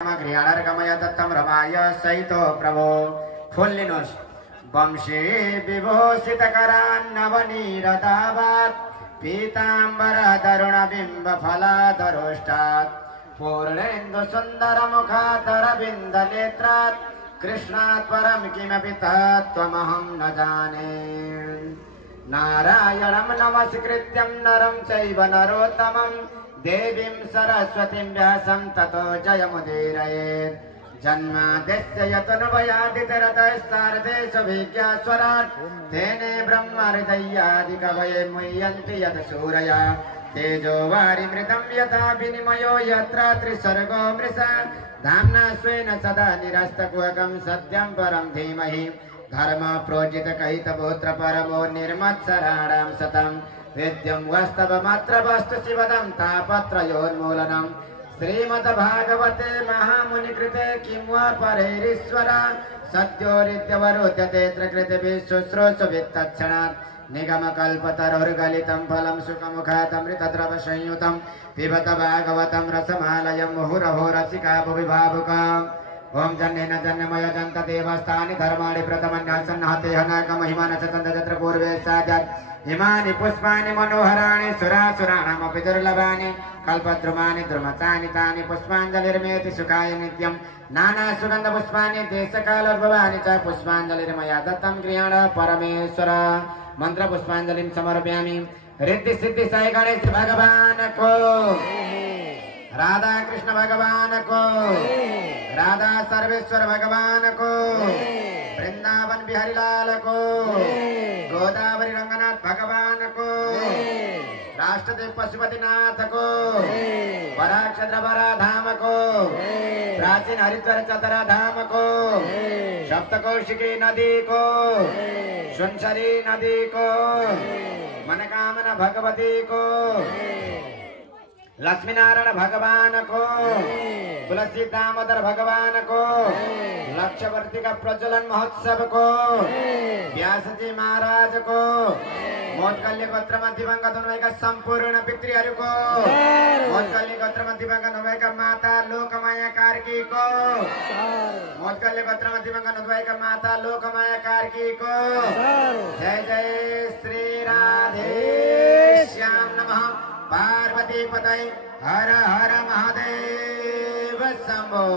गृहाणर्गमय दत्तं रमाय सहितो प्रभो फुल्लिनुस् वंशे विभूषितकरान्नवनीरदावात् पीताम्बर तरुणबिम्बफलाधरोष्टात् पूर्णेन्दु सुन्दरमुखातरविन्दनेत्रात् कृष्णात् परं किमपि तत्त्वमहं न जाने। नारायणं नमस्कृत्यं नरं चैव नरोत्तमं देवीं सरस्वतीं व्यासं ततो जयमुदीरयेत्। जन्माद्यस्य यतनुभयादितरतस्तारदेशभिज्ञास्वराट् तेने ब्रह्महृदयादिकवये मुह्यन्ति यत् सूरया तेजो वारिमृतं यथा विनिमयो यत्र त्रिसर्गो मृषा धाम्ना स्वेन सदा निरस्तकुहकं सत्यं परं धीमहि धर्म प्रोजित कहितपुत्र परमो निर्मत्सराणां सतं वेद्यं वस्तवमात्र वस्तु शिवदं तापत्रयोन्मूलनं श्रीमद्भागवते महामुनिकृते किं वा परैरीश्वरा सद्योरित्यवरुध्यते त्रिकृतिभिः शुश्रूषुभिस्तत्क्षणात् निगमकल्पतरोर्गलितं फलं सुखमुखादमृतद्रवसंयुतं पिबत भागवतं रसमालयं मुहुरहो रसिका भुवि भावुका। ओम जन्नेन जन्मय जन्त देवस्थानि धर्माणि प्रथमन्यासन्नाते हनकमहिमान चतन्द्र पूर्वे साजत् इमानि पुष्पाणि मनोहराणि सुरासुराणामपि दुर्लभानि कल्पद्रुमाणि द्रुमतानि तानि पुष्पाञ्जलिर्मेति सुखाय नित्यं नाना सुगन्ध पुष्पाणि देशकालोद्भवानि च पुष्पाञ्जलिर्मया दत्तं गृहाण परमेश्वर। मंत्र पुष्पाञ्जलिं समर्पयामि। रिद्धि सिद्धि साई गणेश भगवान को, राधा कृष्ण भगवान को, राधा सर्वेश्वर भगवान को, वृंदावन बिहारी लाल को, गोदावरी रंगनाथ भगवान को, राष्ट्रदेव पशुपतिनाथ को, पराक्षद्रवरा धाम को, प्राचीन हरिद्वार चतरा धाम को, सप्तकोशिकी नदी को, सुनसरी नदी को, मनकामना भगवती को, लक्ष्मी नारायण भगवान को, तुलसी दामोदर भगवान को, लक्षवर्ती का प्रज्वलन महोत्सव को, व्यास जी महाराज को, मोटकल्य गोत्र दिवंगत हुए का संपूर्ण पितृहरु को, मोटकल्य गोत्र दिवंगत हुए का माता लोकमाया कार्की को, मोटकल्य गोत्र दिवंगत हुए का माता लोकमाया कार्की को। जय जय श्री राधे श्याम नमः पार्वती पतये हर हर महादेव शंभो।